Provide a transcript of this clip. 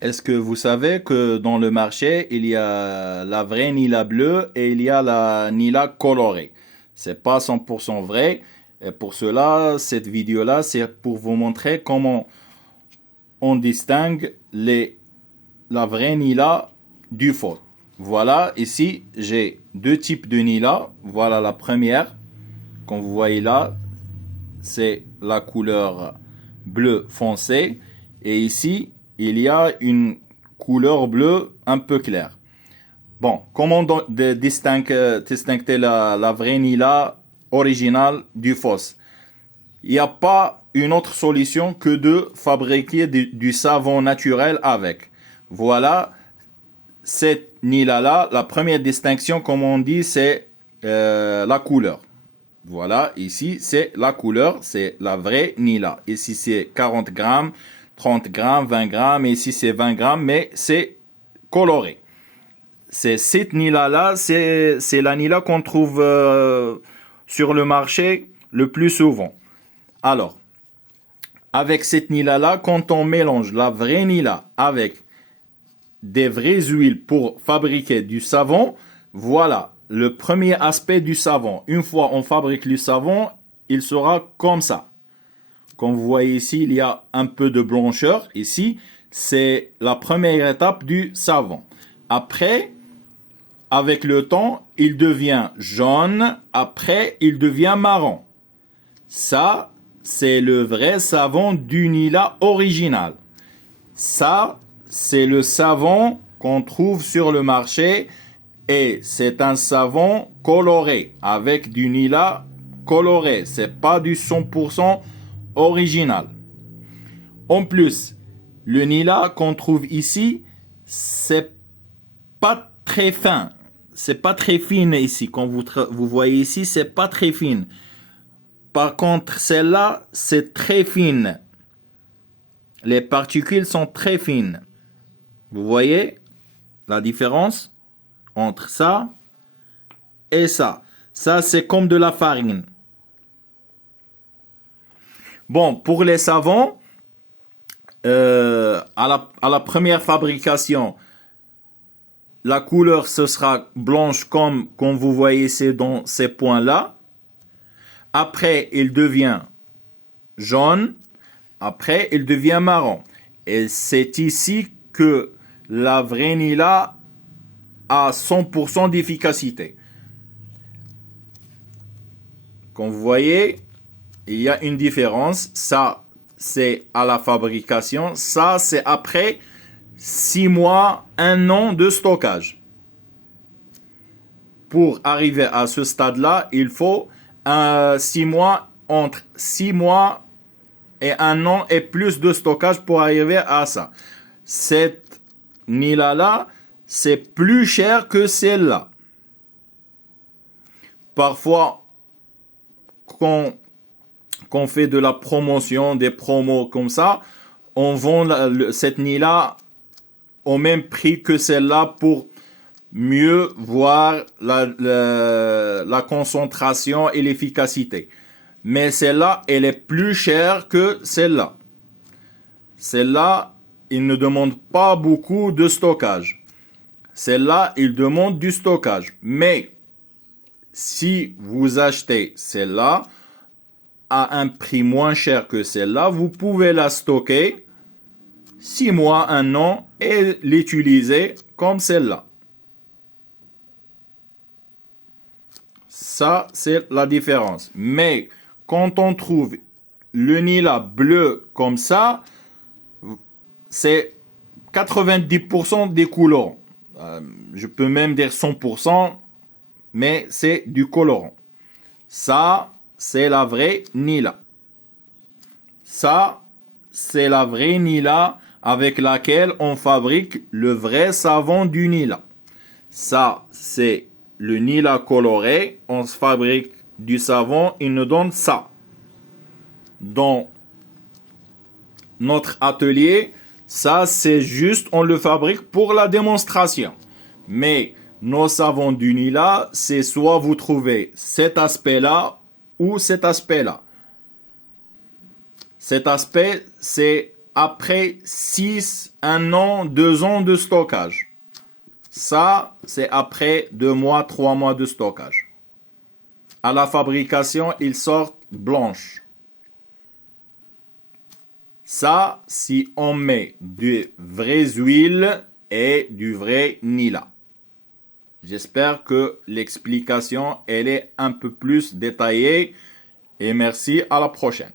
Est-ce que vous savez que dans le marché, il y a la vraie Nila bleue et il y a la Nila colorée? C'est pas 100% vrai. Et pour cela, cette vidéo-là, c'est pour vous montrer comment on distingue la vraie Nila du faux. Voilà, ici, j'ai deux types de Nila. Voilà la première, comme vous voyez là, c'est la couleur bleu foncé. Et ici, il y a une couleur bleue un peu claire. Bon, comment distinguer la vraie Nila originale du fausse? Il n'y a pas une autre solution que de fabriquer du savon naturel avec. Voilà, cette Nila-là, la première distinction, comme on dit, c'est la couleur. Voilà, ici, c'est la couleur, c'est la vraie Nila. Ici, c'est 40 grammes, 30 grammes, 20 grammes, et ici, c'est 20 grammes, mais c'est coloré. C'est cette Nila-là, c'est la Nila qu'on trouve sur le marché le plus souvent. Alors, avec cette Nila-là, quand on mélange la vraie Nila avec des vraies huiles pour fabriquer du savon, voilà le premier aspect du savon. Une fois on fabrique le savon, il sera comme ça. Comme vous voyez ici, il y a un peu de blancheur. Ici, c'est la première étape du savon. Après, avec le temps, il devient jaune. Après, il devient marron. Ça, c'est le vrai savon du Nila original. Ça, c'est le savon qu'on trouve sur le marché et c'est un savon coloré avec du Nila coloré. C'est pas du 100% original. En plus, le Nila qu'on trouve ici, c'est pas très fin. C'est pas très fine ici. Comme vous voyez ici, c'est pas très fine. Par contre, celle-là, c'est très fine. Les particules sont très fines. Vous voyez la différence entre ça et ça? Ça, c'est comme de la farine. Bon, pour les savons, à la première fabrication, la couleur ce sera blanche comme vous voyez ici dans ces points-là. Après, il devient jaune. Après, il devient marron. Et c'est ici que la vraie Nila a 100% d'efficacité. Comme vous voyez, il y a une différence. Ça, c'est à la fabrication. Ça, c'est après 6 mois, 1 an de stockage. Pour arriver à ce stade-là, il faut 6 mois, entre 6 mois et 1 an et plus de stockage pour arriver à ça. Cette Nila-là, c'est plus cher que celle-là. Parfois, qu'on fait de la promotion, des promos comme ça, on vend cette Nila au même prix que celle-là pour mieux voir la concentration et l'efficacité. Mais celle-là, elle est plus chère que celle-là. Celle-là, il ne demande pas beaucoup de stockage. Celle-là, il demande du stockage. Mais si vous achetez celle-là à un prix moins cher que celle-là, vous pouvez la stocker 6 mois, 1 an et l'utiliser comme celle-là. Ça, c'est la différence. Mais quand on trouve le Nila bleu comme ça, c'est 90% des colorants. Je peux même dire 100%, mais c'est du colorant. Ça, c'est la vraie Nila. Ça, c'est la vraie Nila avec laquelle on fabrique le vrai savon du Nila. Ça, c'est le Nila coloré. On se fabrique du savon, il nous donne ça. Dans notre atelier, ça, c'est juste, on le fabrique pour la démonstration. Mais nos savons du Nila, c'est soit vous trouvez cet aspect-là ou cet aspect-là. Cet aspect, c'est après 6, 1 an, 2 ans de stockage. Ça, c'est après 2 mois, 3 mois de stockage. À la fabrication, ils sortent blanches. Ça, si on met de vraies huiles et du vrai Nila. J'espère que l'explication, elle est un peu plus détaillée. Et merci, à la prochaine.